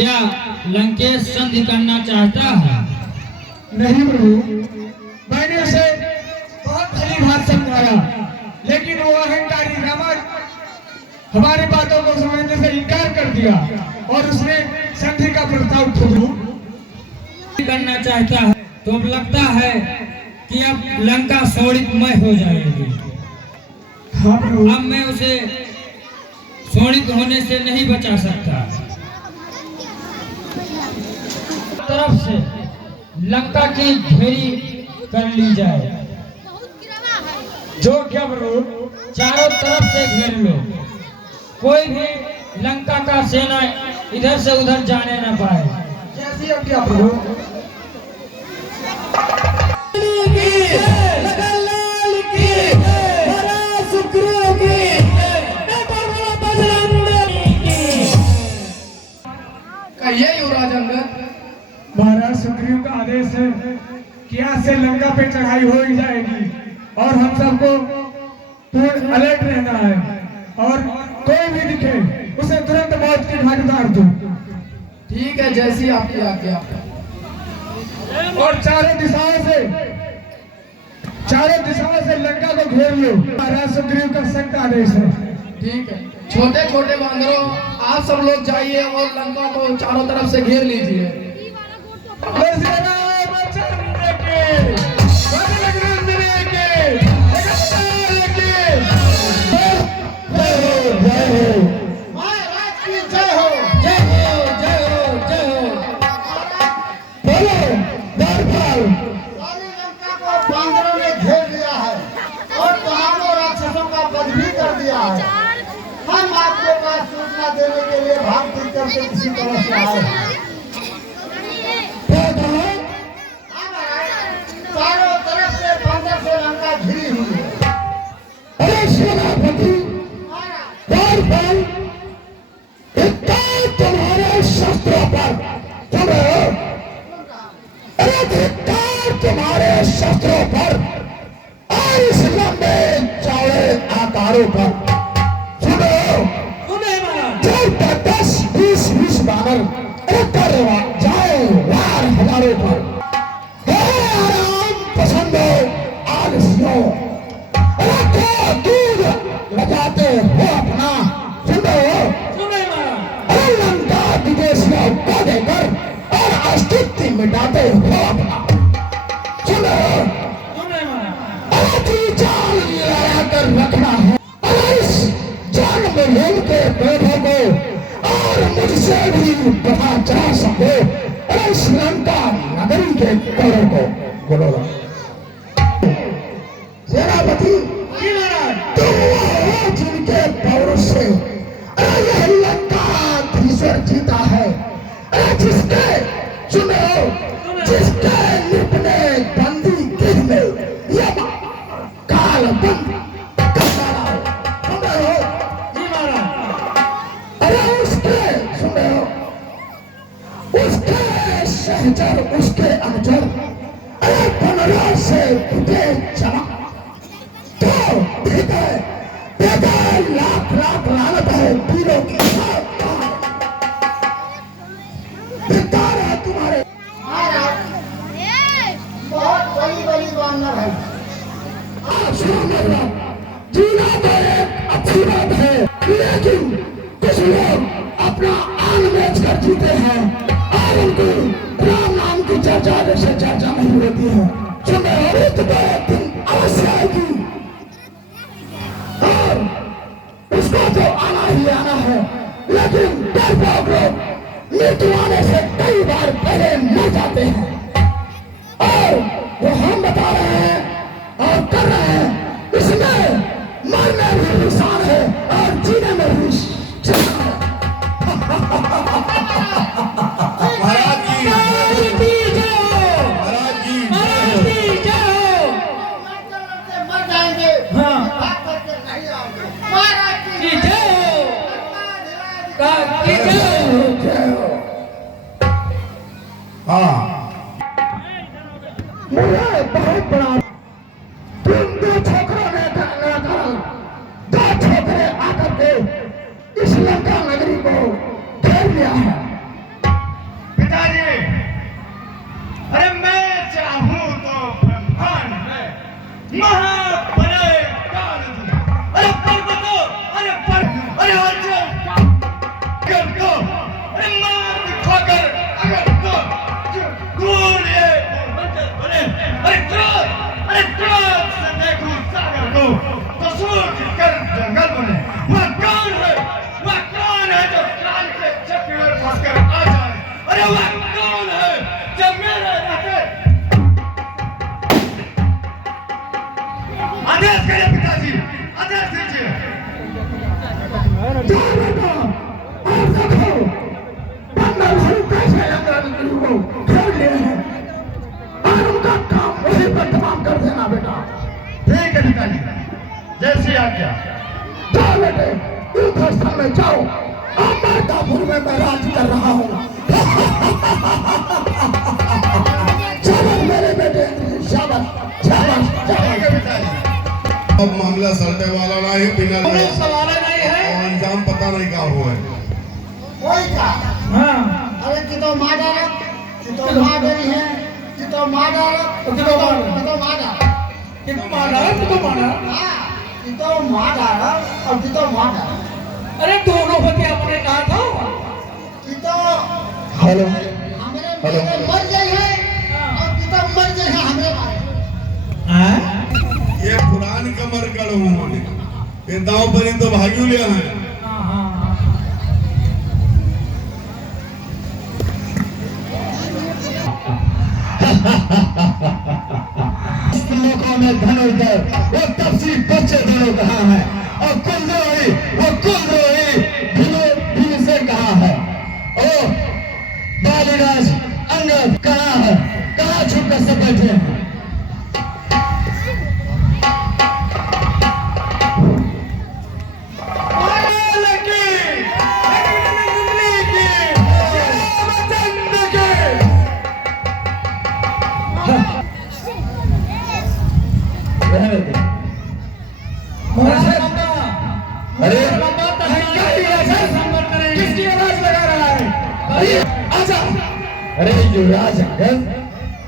क्या लंकेश संधि करना चाहता है? नहीं प्रभु, मैंने उसे बहुत भली बात समझाया, लेकिन वो अहंकारी रावण हमारी बातों को समझने से इनकार कर दिया और उसने संधि का प्रस्ताव करना चाहता है। तो अब लगता है कि अब लंका शोणितमय हो जाएगी। हाँ प्रभु। अब मैं उसे शोणित होने से नहीं बचा सकता। तरफ से लंका की घेरी कर ली जाए। जो क्या प्रभु? चारों तरफ से घेर लो, कोई भी लंका का सेना इधर से उधर जाने न पाए। जैसी अब क्या प्रभु? ये युवराज अंगद, महाराज सुग्रीव का आदेश है कि आज से लंका पे चढ़ाई हो ही जाएगी और हम सबको पूर्ण अलर्ट रहना है और कोई भी दिखे उसे तुरंत मौत की घाट उतार दो। ठीक है, जैसी आपकी आज्ञा। और चारों दिशाओं से लंका को घेर लो। महाराज सुग्रीव का सख्त आदेश है। ठीक है, छोटे छोटे बांदरों, आप सब लोग जाइए और लंका को चारों तरफ से घेर लीजिए। हम आपके पास सूचना देने के लिए भाग करके किसी तरह से आए हैं। चारों तरफ से बंदर से लंका घिरी हुई है। अरे सेनापति, तुम्हारे शस्त्रों पर तुम्हारे शस्त्रों पर और इस लंबे चौड़े आकारों पर जो 10-20 बानर कर जाए वार हजारों पर आराम पसंदो आलसियों रखो दूध लगाते हो अपना। सुनो लंका विदेशियों को देकर और अस्तित्व मिटाते हो अपना। सुनो चाल लगाकर रखना है और इस जान में लोग के पेड़ों को और मुझसे भी पता चला सके और इस लंका नगरी के करों को बोलो। सेनापति, तुम हो जिनके पौरुष से यह लंका धीसर जीता है, जिसके सुनो जिसके निपने बंदी गिर में यम काल बंद सहचर उसके अनुचर अरे 15 से टूटे चमक तो बेकार लाख लानत है वीरों की। बेकार है तुम्हारे। बहुत बड़ी बानर है। जीना तो एक अच्छी बात है, लेकिन कुछ लोग अपना आन बेच कर जीते हैं और उनको राम नाम की चर्चा जैसे चर्चा नहीं होती है। सुनो, एक दिन अवश्य आएगी और उसको तो आना ही आना है, लेकिन डरपोक लोग मृत्यु आने से कई बार पहले मर जाते हैं और वो हम बता रहे हैं और कर रहे हैं। इसमें मरने भी निशान है और जीने में भी निशान है। हाँ, मुझे बहुत बड़ा जाओ बेटा और देखो बंदर भालू कैसे अंग्रेज को घेर लिए हैं और उनका काम वही पर तमाम कर देना बेटा। ठीक है पिताजी, जैसी आज्ञा। जाओ बेटे युद्ध स्थल में जाओ, अमरतापुर में मैं राज कर रहा हूँ। शाबाश मेरे बेटे, शाबाश शाबाश ठीक है पिताजी। अब मामला सलटे वाला नहीं, बिना कोई सवाल नहीं है। और अंजाम पता नहीं क्या हुआ है। कोई का हाँ अरे कि तो मार डाला, कि तो मार डरी है, कि तो मार डाला, कि तो मार डाला। कि तो मार डाला। कितना मारा कितना मारा? हाँ, कि तो मार डाला और कि तो मार डाला। अरे दोनों होते आपने कहा था कि तो हेलो हमरे मेरे मर गए हैं और कि तो मर गए हैं हमरे मारे। ये पुरान कमर गढ़ उन्होंने ये दाव बनी तो भाग्यू लिया है। हाँ हाँ लोगों में धनुर्धर वो तपसी बच्चे दोनों कहाँ है और कुलद्रोही वो कुलद्रोही भीम से कहाँ है। ओ बालीराज अंगद कहाँ है, कहाँ छुप कर सब बैठे हैं। अरे किसकी आवाज लगा रहा है? अरे आजा। अरे युवराज अंगद।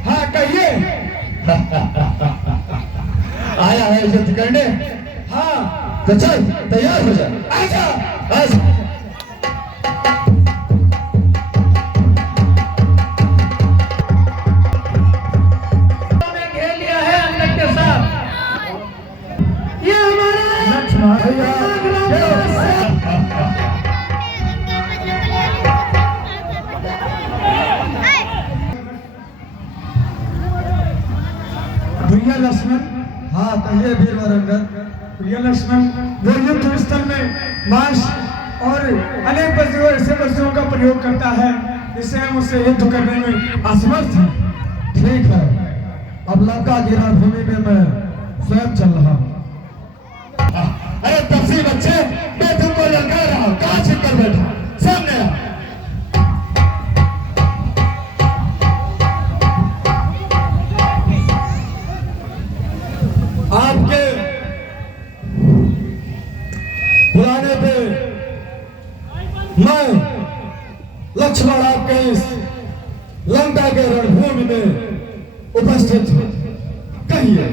हाँ कहिए। आया है युद्ध करने? हाँ तो चल तैयार हो जा। आजा आजा। घेर लिया है अंगद के साथ। ये हमारे लक्ष्मण भैया भैया लक्ष्मण। हाँ कहिए वीर वरंगत। भैया लक्ष्मण वो युद्ध स्थल में मांस और अनेक वस्तुओं ऐसे वस्तुओं का प्रयोग करता है जिससे हम उससे युद्ध करने में असमर्थ हैं। ठीक है, अब लंका की रणभूमि में मैं स्वयं चल रहा हूँ। अरे तफसी बच्चे मैं तुमको लगा रहा हूँ, कहाँ छिप कर बैठा सामने आ। आपके बुलाने पे मैं लक्ष्मण आपके इस लंका के रणभूमि में उपस्थित हूँ। कहिए।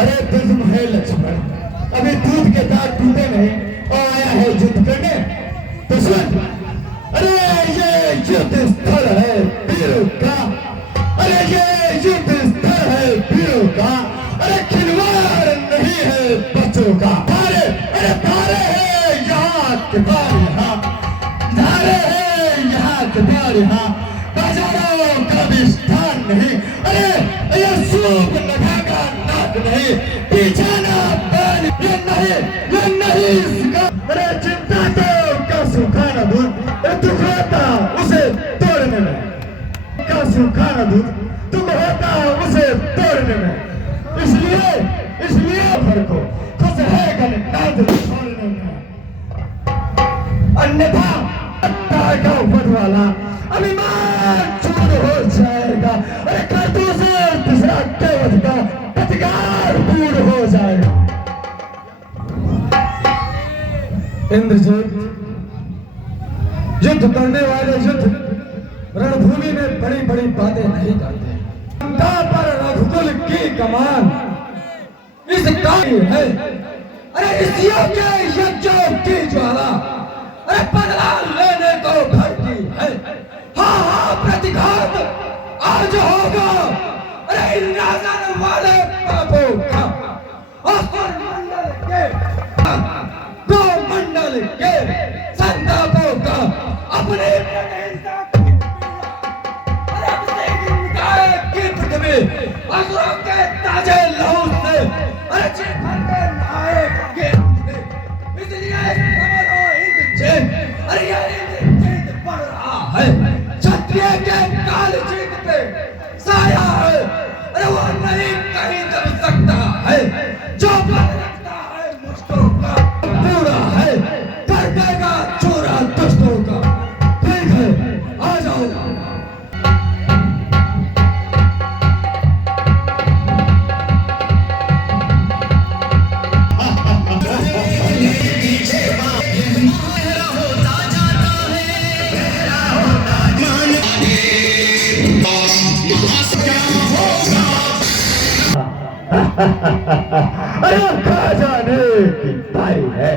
अरे तुम है लक्ष्मण, अभी दूध के दांत टूटे नहीं और आया है युद्ध करने तो सुन। अरे ये युद्ध स्थल है वीरों का, अरे ये युद्ध स्थल है वीरों का, अरे खिलवाड़ नहीं है बच्चों का। धारे अरे धारे है यहाँ के बार यहाँ, धारे है यहाँ के बार यहाँ, बाजारों का भी स्थान नहीं। अरे ये सूप लगागा नाक नहीं, पीछाना बैल ये नहीं इसका। अरे चिंता तो का सुखाना दूध दुख होता उसे तोड़ने में, का सुखाना दूध तुम होता उसे तोड़ने में। इसलिए फर्को खुश है गणनाथ छोड़ने में, अन्यथा का उपद वाला अभिमान चूर हो जाएगा। अरे कर्तु से तीसरा केवट का प्रतिकार दूर हो जाएगा। इंद्रजीत, युद्ध करने वाले युद्ध रणभूमि में बड़ी बड़ी बातें नहीं करते। लंका पर रघुकुल की कमान इस काली है। अरे इस योग्य यज्ञों की ज्वाला अरे बदला लेने को भड़की है। हाँ हाँ प्रतिघात आज होगा अरे इन राजन वाले पापों का। असुर मंडल के गो मंडल के संतापों का अपने असुरों के ताजे लहू से अरे चिर भर के नायक के इसलिए अरे कहा जाने की बारी है।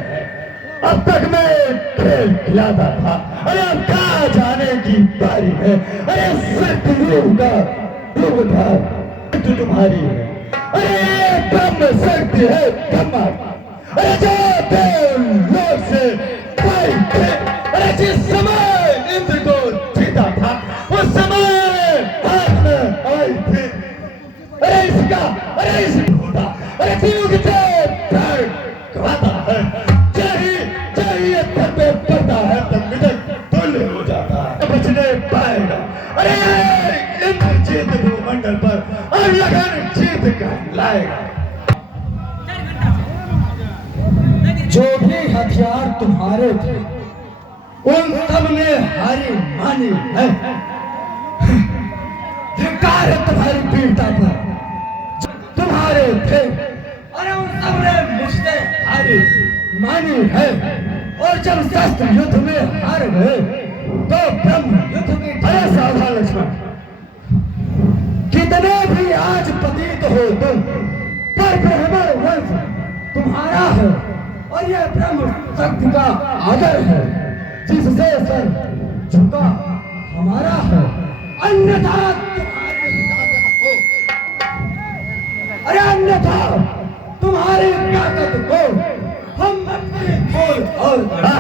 अब तक मैं खेल खिलाता था, अरे अब कहा जाने की बारी है। अरे शक्ति का युगधार तो तुम्हारी है। अरे ब्रह्म शक्ति है ब्रह्मा। अरे जो लोग से भाई थे, अरे जिस समय इंद्र को जीता था उस समय हाथ में आई थी। अरे इसका अरे तीनों की प्राण गवाता है। चाहिए पर पे पड़ता है तब मिटक तुल्य हो जाता है, बचने पाएगा। अरे इंद्रजीत भूमंडल पर और लगन जीत कर लाएगा। जो भी हथियार तुम्हारे थे उन सब ने हारी मानी है। धिक्कार है तुम्हारी वीरता पर, तुम्हारे थे अरे उन सब ने मुझसे हारी मानी है। और जब शस्त्र युद्ध में हार गए तो ब्रह्म युद्ध की अरे सावधान लक्ष्मण, कितने भी आज पतित हो तुम, पर ब्राह्मण वंश तुम्हारा है और यह ब्रह्म शक्ति का आदर है जिससे सर झुका हमारा है। अन्यथा अरे अन्यथा तुम्हारी ताकत को हम अपनी खोल और होता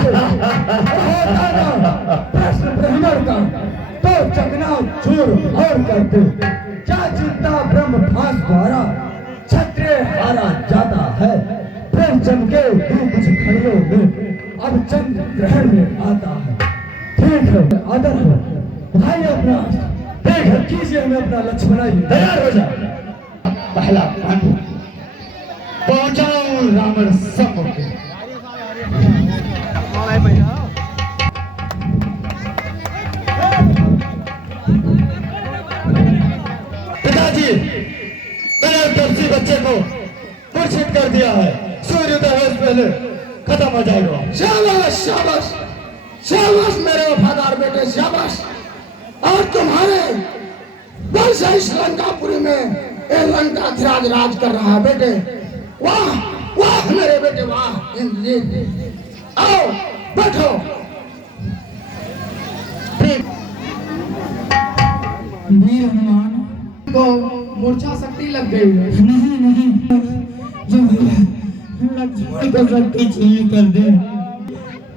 ना प्रश्न ब्राह्मण का तो चकना चूर और करते। क्या चिंता ब्रह्म फांस द्वारा क्षत्रिय हारा जाता है। फिर चमके कुछ खड़ियों में अब चंद्र ग्रहण में आता है। ठीक है आदर है भाई अपना, ठीक है कीजिए हमें अपना लक्ष्मण तैयार हो जा। पहला खंड पहुंचाओ रावण सम्मुख। पिताजी, मैंने दर्शी बच्चे को मूर्छित कर दिया है। सूर्योदय से पहले खत्म हो जाएगा। शाबाश शाबाश शाबाश मेरे वफादार बेटे शाबाश। और तुम्हारे बल से इस लंकापुरी में ये लंकाधिराज राज कर रहा है बेटे। वाह वाह मेरे बेटे वाह। इंद्रजीत आओ बैठो। वीर हनुमान को मूर्छा शक्ति लग गई है। नहीं जो लक्ष्मण को शक्ति छीन कर दे,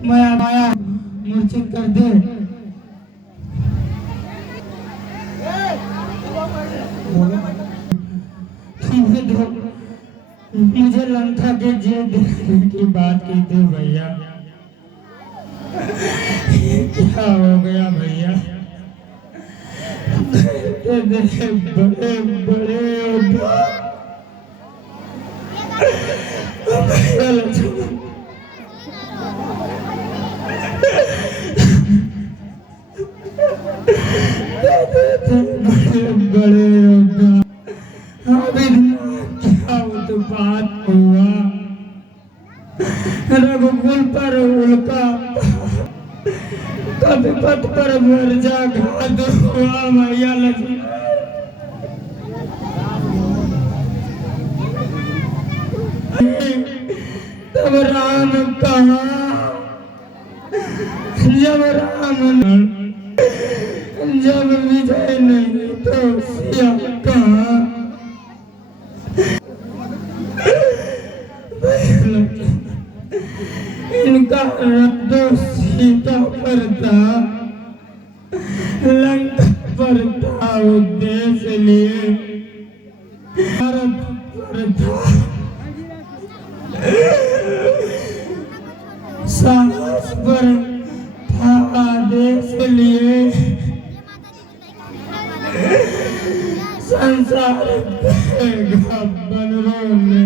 माया मूर्छित कर दे। मुझे लंका के जेल देखने की बात की थी भैया। क्या हो गया भैया? बड़े बड़े बड़े क्या उत्पात हुआ। रघुकुल पर उल्का कपिपत पर वर्जा घात हुआ मैया लक्ष्मण। तब राम कहा, जब राम जब विजय नहीं तो सिया कहा। इनका रद्दो सीता पर था, लंका पर था उद्देश्य लिए, भारत पर था साहस पर था आदेश लिए। संसार बनरों ने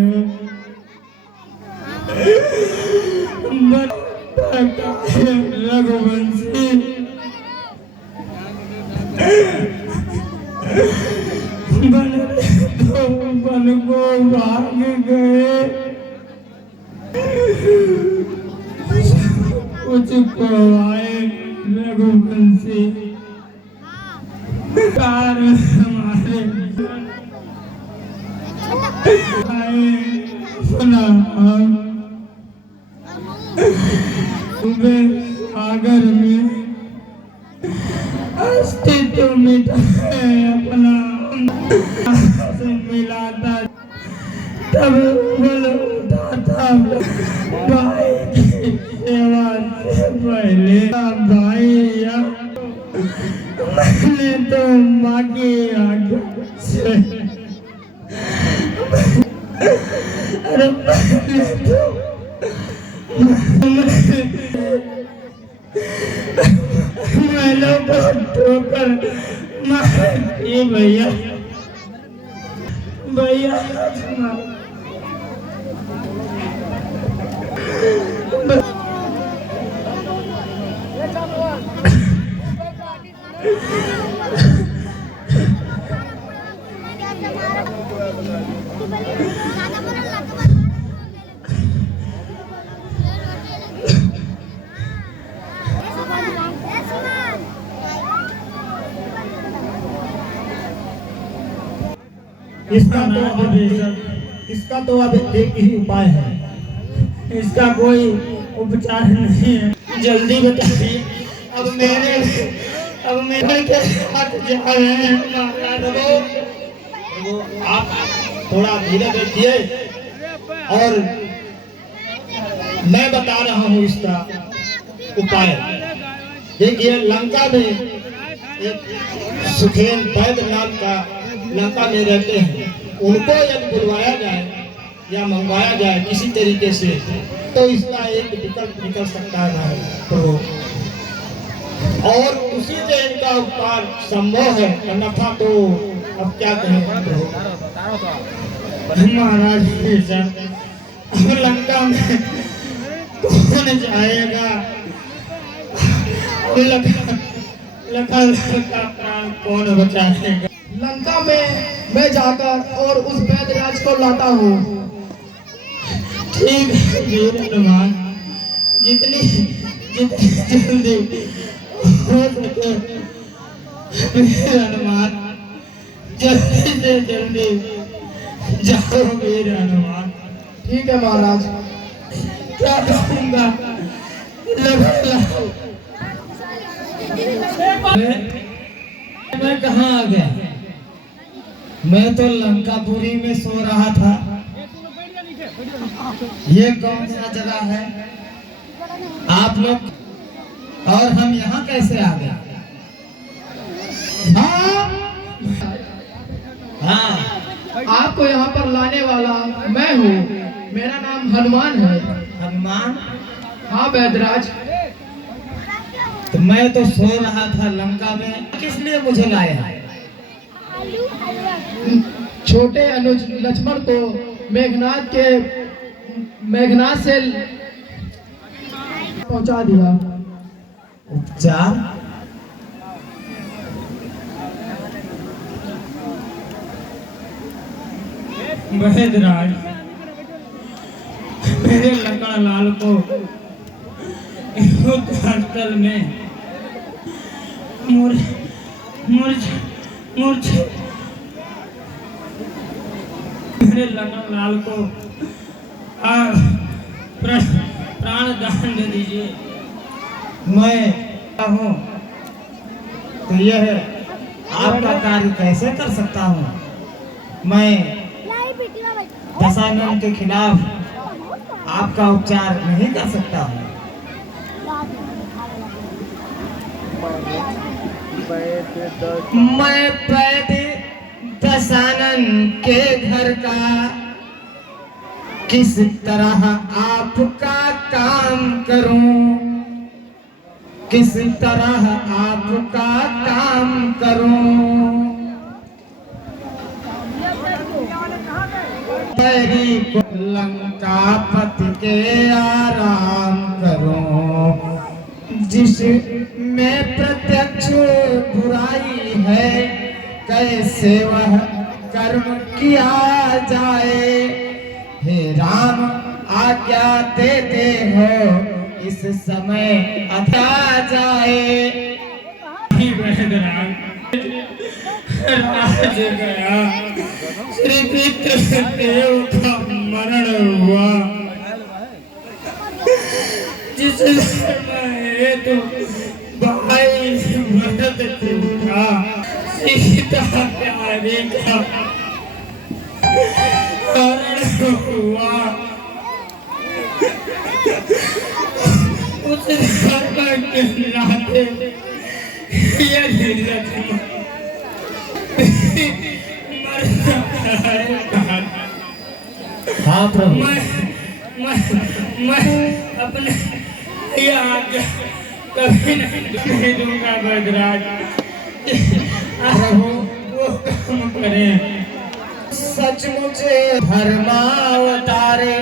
रघुवंशी बन तो बन को भाग गए। कुछ को आए रघुवंशी कार हमारे आए सागर में अस्तित्व मिटाए अपना से मिलाता तब बोल उठाता भाई की सेवा से पहले भाई मैंने तो माँ की आज्ञा से अरे मैंने तो मैंने को ठोकर मारी भैया भैया इसका तो अब एक ही उपाय है। इसका कोई उपचार नहीं है, जल्दी बताइए। अब मेरे के हाथ जा रहे हैं महाराज। आप थोड़ा धीरे देखिए और मैं बता रहा हूँ इसका उपाय। देखिए लंका में एक सुखेन वैद्य नाम का लंका में रहते हैं। उनको यदि बुलवाया जाए या मंगवाया जाए किसी तरीके से तो इसका एक विकल्प निकल सकता है तो और उसी से इनका उपकार संभव है, अन्यथा तो अब क्या कहें। महाराज अब लंका में कौन जाएगा? लंका का प्राण कौन बचाएगा? लंका में मैं जाकर और उस वैद्यराज को लाता हूँ। ठीक है वीर हनुमान, जितनी जल्दी हो सके वीर हनुमान, जल्दी से जल्दी जाओ वीर हनुमान। ठीक है महाराज। क्या कहूँगा मैं कहाँ आ गया? मैं तो लंकापुरी में सो रहा था। ये कौन सा जगह है? आप लोग और हम यहाँ कैसे आ गए? हाँ, आपको यहाँ पर लाने वाला मैं हूँ। मेरा नाम हनुमान है। हनुमान? हाँ वैद्यराज। तो मैं तो सो रहा था लंका में, किस लिए मुझे लाया? छोटे अनुज लक्ष्मण को मेघनाथ से पहुंचा दिया। उपचार? वैद्यराज, मेरे लकड़ लाल को हॉस्टल में मेरे लकड़ लाल को प्राण दान दे दीजिए। मैं हूँ तो यह आपका कार्य कैसे कर सकता हूँ? मैं दशानन के खिलाफ आपका उपचार नहीं कर सकता हूँ। मैं वैद्य दशानन के घर का किस तरह आपका काम करूं? किस तरह आपका काम करूं? तेरी को लंकापति के आराम करूं, जिसमें प्रत्यक्ष बुराई है, कैसे वह कर्म किया जाए। हे राम आज्ञा देते हो इस समय अथा जाए। राज गया, श्री पितृदेव का मरण हुआ, जिस हेतु भाई भरत का सीता प्यारी का मरण हुआ, उस धर्म के नाते यदि लक्ष्मण मर जाएगा, हाँ प्रभु, मैं अपने ये आज्ञा कभी नहीं दूंगा बजराज। प्रभु वो काम करें। सचमुच धर्मावतारे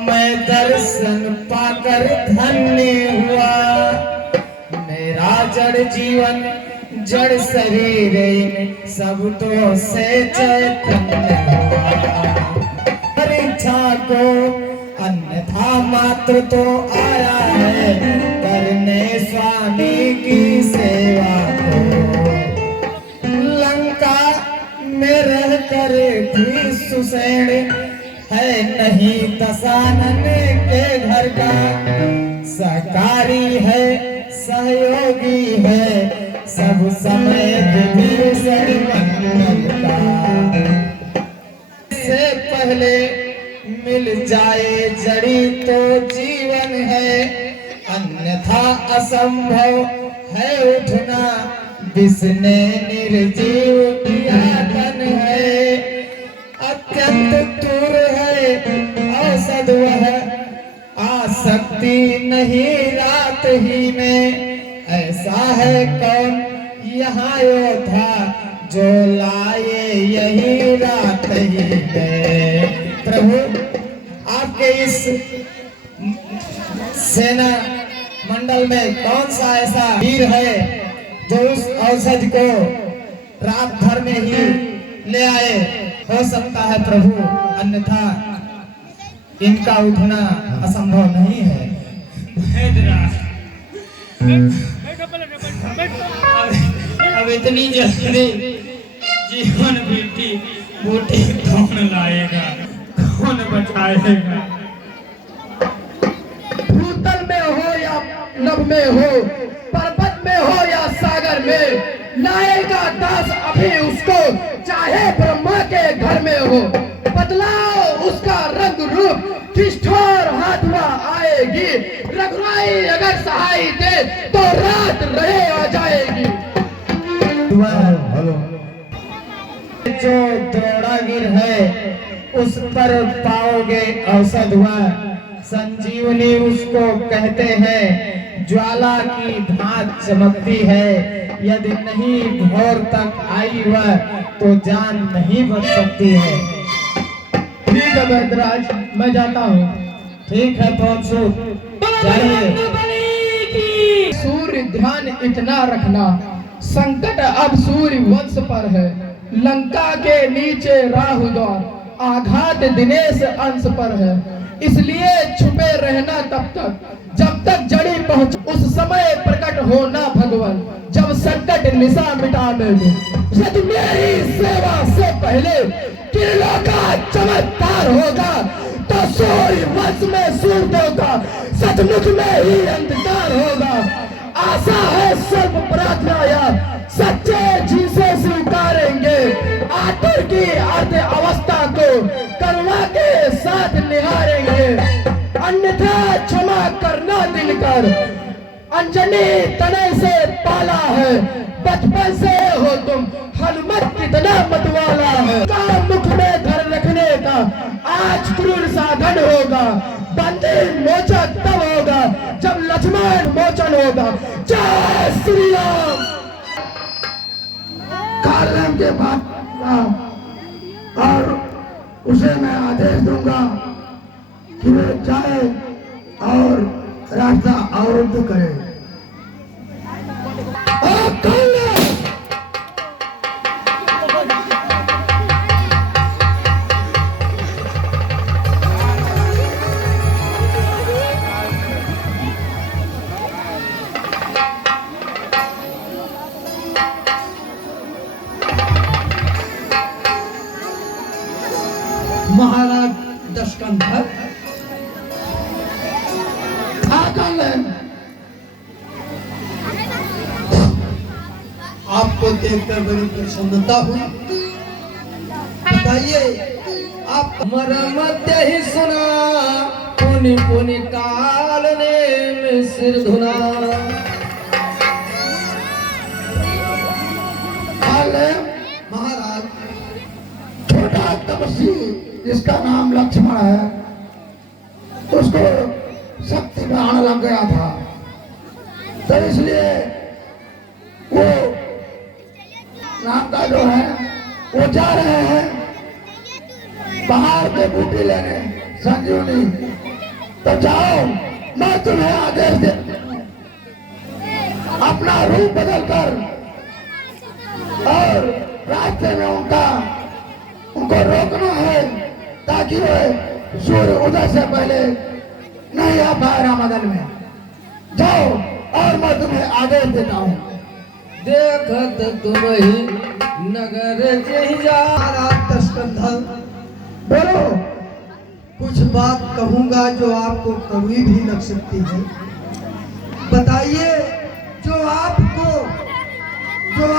मैं दर्शन पाकर धन्य हुआ, मेरा जड़ जीवन जड़ शरीर सब तो से चैतन्य हुआ, परीक्षा को अन्यथा मात्र तो आया है करने स्वामी की सेवा को, लंका में रह कर भी सुसैन है नहीं दशानन के घर का, सहकारी है सहयोगी है सब समय विभीषण मंगल का, से पहले मिल जाए जड़ी तो जीवन है, अन्यथा असंभव है उठना, विष्णे निर्जीव किया तन है, अत्यंत दूर है औषध वह, आसक्ति नहीं रात ही में, ऐसा है कौन यहाँ योद्धा जो लाए यही रात ही में। प्रभु आपके इस सेना मंडल में कौन सा ऐसा वीर है जो उस औषधि को रात भर में ही ले आए, हो सकता है प्रभु, अन्यथा इनका उठना असंभव नहीं है। अब इतनी जल्दी जीवन बीती बूटी कौन लाएगा, कौन बचाएगा? भूतल में हो या नभ में हो, पर्वत में हो या सागर में, लाएगा दास अभी उसको चाहे ब्रह्मा के घर में हो, बदलाओ उसका रंग रूप ठिठुर हाथवा आएगी, रघुराई अगर सहाय दे तो रात रहे आ जाएगी। जो द्रोणागिर है उस पर पाओगे औषध हुआ, संजीवनी उसको कहते हैं, ज्वाला की भांत चमकती है, यदि नहीं भोर तक आई वह तो जान नहीं बच सकती है। ठीक है वैद्यराज, मैं जाता हूँ। ठीक है पहुंचो, जाइए। सूर्य ध्यान इतना रखना, संकट अब सूर्य वंश पर है, लंका के नीचे राहु द्वार, आघात दिनेश अंश पर है, इसलिए छुपे रहना तब तक जब तक जड़ी पहुंच, उस समय प्रकट होना भगवान, जब संकट निशा मिटा देंगे। यदि मेरी सेवा से पहले किरणों का चमत्कार होगा तो सूर्य वंश में सूर्य होगा, सचमुच में ही अंधकार होगा। आशा है सर्व प्रार्थना या सच्चे जी से स्वीकारेंगे, आतुर की अर्थ अवस्था को करुणा के साथ निहारेंगे, अन्यथा क्षमा करना दिनकर, अंजनी तने से पाला है, बचपन से हो तुम हनुमत कितना मतवाला है, का मुख में धर रखने का आज क्रूर साधन होगा, बंदी मोचक तब होगा जब लक्ष्मण मोचन होगा। जय श्री राम। कालम के बाद और उसे मैं आदेश दूंगा कि वे जाए और रास्ता अवरुद्ध करे। देखकर बड़ी प्रसन्नता हुई। बताइए आप। मरमत ही सुना पुनि पुनि काल ने मिस्र धुना। महाराज, छोटा तपस्वी जिसका नाम लक्ष्मण है, उसको शक्ति ग्रहण लग गया था, तो इसलिए वो नाम का जो है वो जा रहे हैं बाहर के बूटी लेने संजीवनी। तो जाओ, मैं तुम्हें आदेश दे अपना रूप बदलकर और रास्ते में उनको रोकना है ताकि वे सूर्य उदय से पहले नहीं आ पाए रामदल में। जाओ और मैं तुम्हें आदेश देता हूँ। देखत तुम ही नगर जही जा। महाराज दशकंधर, बोलो। कुछ बात कहूंगा जो आपको कड़वी भी लग सकती है। बताइए, जो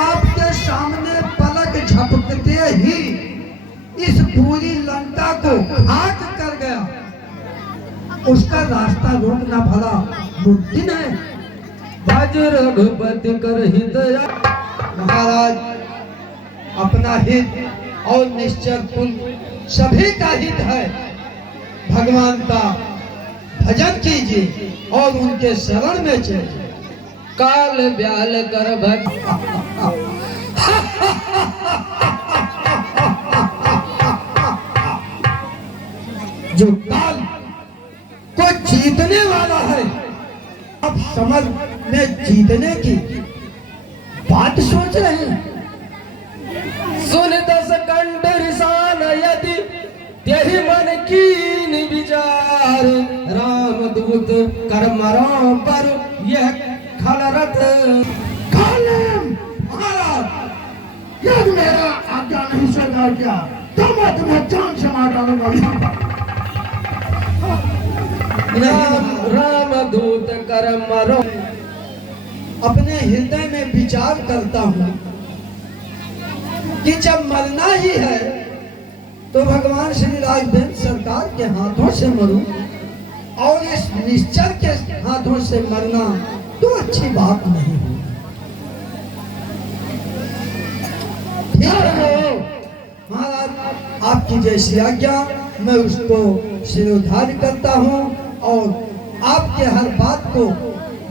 आपके सामने पलक झपकते ही इस पूरी लंका को खाक कर गया, उसका रास्ता रोकना भला मुमकिन है? भज रघुपति कर हित। महाराज, अपना हित और निश्चर कुल सभी का हित है। भगवान का भजन कीजिए और उनके शरण में चलिए। काल ब्याल कर भक्त। जो काल को जीतने वाला है, अब समझ में जीतने की बात सोच रहे हैं। सुन दस कंठ रिसान यदि यही मन कीन विचार। राम दूत कर मरो पर यह खलरत। महाराज, यदि मेरा आज्ञा नहीं स्वीकार किया तो मैं तुम्हें जान से मार डालूंगा। राम दूत कर मरो। अपने हृदय में विचार करता हूँ कि जब मरना ही है तो भगवान श्री राजवेंद्र सरकार के हाथों से मरूं, और इस निश्चर के हाथों से मरना तो अच्छी बात नहीं है। ठीक है महाराज, आपकी जैसी आज्ञा, मैं उसको शिरोधार्य करता हूँ और आपके हर बात को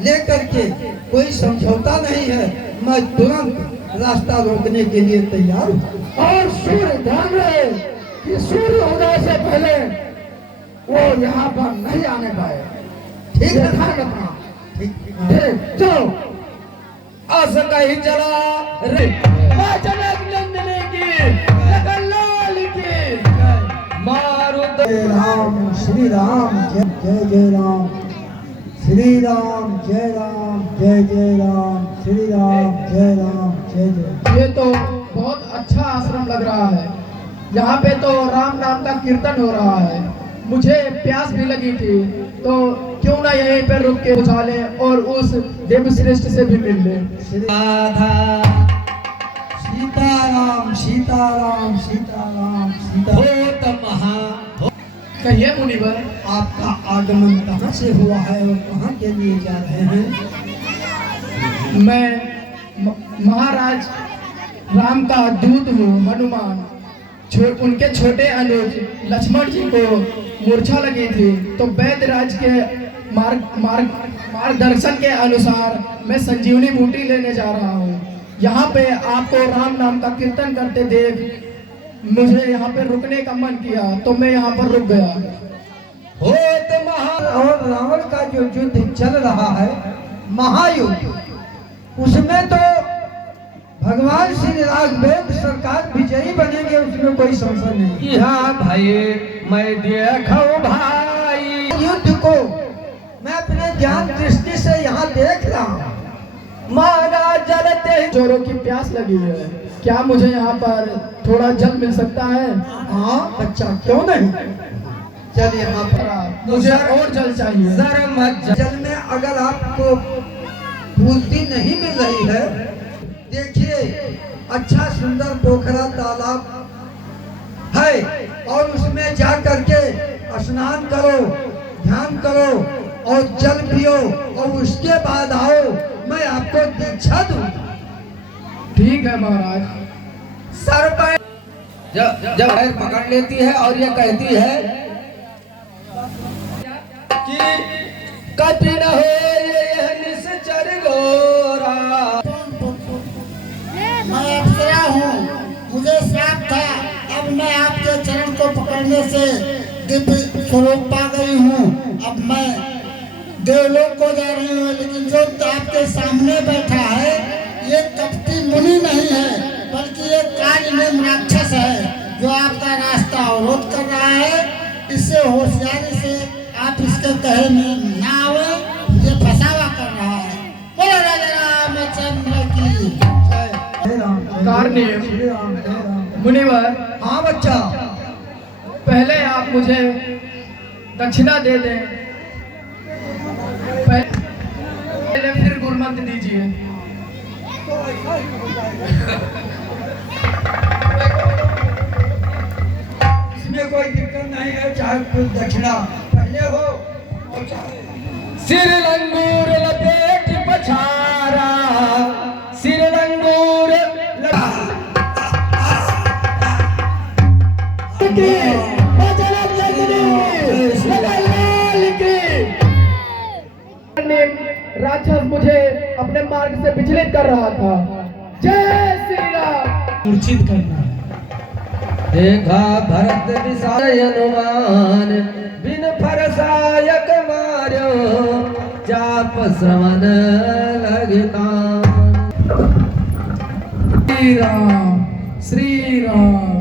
लेकर के कोई समझौता नहीं है। मैं तुरंत रास्ता रोकने के लिए तैयार हूँ। और सूर्य ध्यान रहे कि सूर्य उदय से पहले वो यहाँ पर नहीं आने पाए। ठीक है, ध्यान रखना। ठीक, चलो। अस कहीं चला रे जनक नंदनी की लखन लाल की। मारुत जय राम श्री राम, जय जय राम श्री राम, जय राम, जय जय राम श्री राम, जय राम, जय जय। ये तो बहुत अच्छा आश्रम लग रहा है। यहाँ पे तो राम नाम का कीर्तन हो रहा है। मुझे प्यास भी लगी थी, तो क्यों ना यहीं पर रुक के बुझा ले और उस देवश्रेष्ठ से भी मिल ले। राधा सीताराम सीताराम सीताराम सीताराम। होत महा। कहिए मुनिवर, आपका आगमन कहाँ से हुआ है और कहाँ के लिए जा रहे हैं? मैं महाराज राम का दूत हूँ, हनुमान। उनके छोटे अनुज लक्ष्मण जी को मूर्छा लगी थी, तो वैद्यराज के मार्गदर्शन के अनुसार मैं संजीवनी बूटी लेने जा रहा हूँ। यहाँ पे आपको राम नाम का कीर्तन करते देख मुझे यहाँ पे रुकने का मन किया, तो मैं यहाँ पर रुक गया। होत महा। और रावण का जो युद्ध चल रहा है, महायुद्ध, उसमें तो भगवान श्री राघवेंद्र सरकार विजयी बनेंगे, उसमें कोई संशय नहीं। यहाँ भाई मैं देखो भाई युद्ध को मैं अपने ज्ञान दृष्टि से यहाँ देख रहा हूँ। मारा जलते जोरों की प्यास लगी है, क्या मुझे यहाँ पर थोड़ा जल मिल सकता है? हाँ बच्चा, क्यों नहीं। चल यहाँ पर मुझे और जल चाहिए। सर मत जल में अगर आपको पूर्ति नहीं मिल रही है, देखिए अच्छा सुंदर पोखरा तालाब है और उसमें जा करके स्नान करो, ध्यान करो और जल पियो और उसके बाद आओ, मैं आपको दीक्षा दूं। ठीक है महाराज। सर पर जब पैर पकड़ लेती है और ये कहती है कि कभी न हो ये निश्चर गोरा। मैं अप्सरा हूँ, मुझे श्राप था, अब मैं आपके चरण को पकड़ने से दिव्य स्वरूप पा गई हूँ। अब मैं देवलोक को जा रही हूँ, लेकिन जो आपके सामने बैठा है ये कपटी मुनि नहीं है, बल्कि ये काल राक्षस है जो आपका रास्ता अवरोध कर रहा है। इससे होशियारी से आप इसके कहे में ना आवे, ये फसावा कर रहा है। बोलो राजा रामचंद्र की मुनिवर, हाँ बच्चा, पहले आप मुझे दक्षिणा दे दें, पहले फिर गुरमंत्र दीजिए। इसमें कोई दिक्कत नहीं है, चाहे कुछ दक्षिणा पहले हो और चाहे सिर लंगूर लपेट पछारा, सिर लंगूर राक्षस मुझे अपने मार्ग से विचलित कर रहा था। जय श्री राम। मूर्छित करना। देखा भरत विषय हनुमान, बिन फरसायक मार्यो, चाप श्रवण लगता। श्री राम श्री राम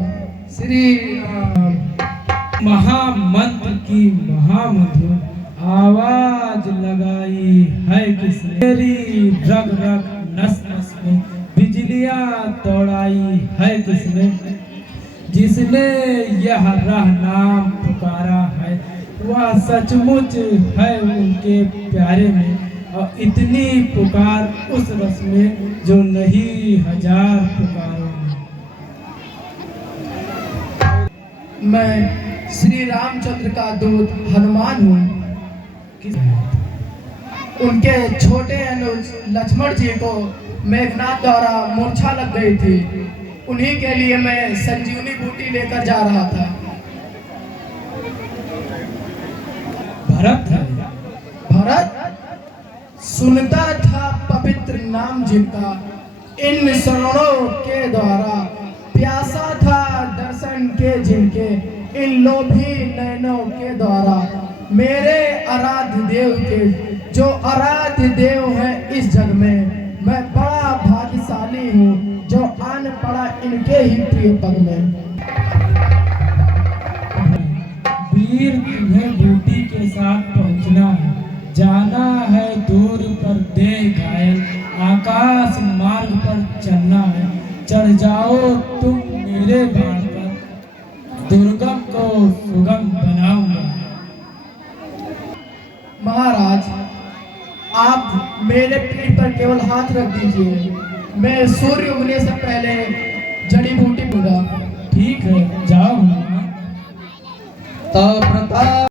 श्री राम। महामंत्र की महामधुर आवाज लगाई है किसने, मेरी रग रग नस नस में बिजलियां दौड़ाई है किसने, जिसने यह राह नाम पुकारा है वह सचमुच है उनके प्यारे में, और इतनी पुकार उस रस में जो नहीं हजार पुकारों में। मैं श्री रामचंद्र का दूत हनुमान हूँ। उनके छोटे अनुज लक्ष्मण जी को मेघनाथ द्वारा मूर्छा लग गई थी, उन्हीं के लिए मैं संजीवनी बूटी लेकर जा रहा था। भरत है। भरत सुनता था पवित्र नाम जिनका, इन शरणों के द्वारा प्यासा था दर्शन के जिनके, इन लोभी नैनों के द्वारा मेरे आराध्य देव के, जो आराध्य देव है इस जग में, मैं बड़ा भाग्यशाली हूँ जो आन पड़ा इनके ही प्रिय पद में। वीर तुम्हें बूटी के साथ पहुंचना है, जाना है दूर पर दे घायल, आकाश मार्ग पर चलना है, चढ़ जाओ तुम मेरे बाण पर, दुर्गम को सुगम बनाऊंगा। महाराज, आप मेरे पीठ पर केवल हाथ रख दीजिए, मैं सूर्य उगने से पहले जड़ी बूटी दूंगा। ठीक है, जाओ। तो प्रताप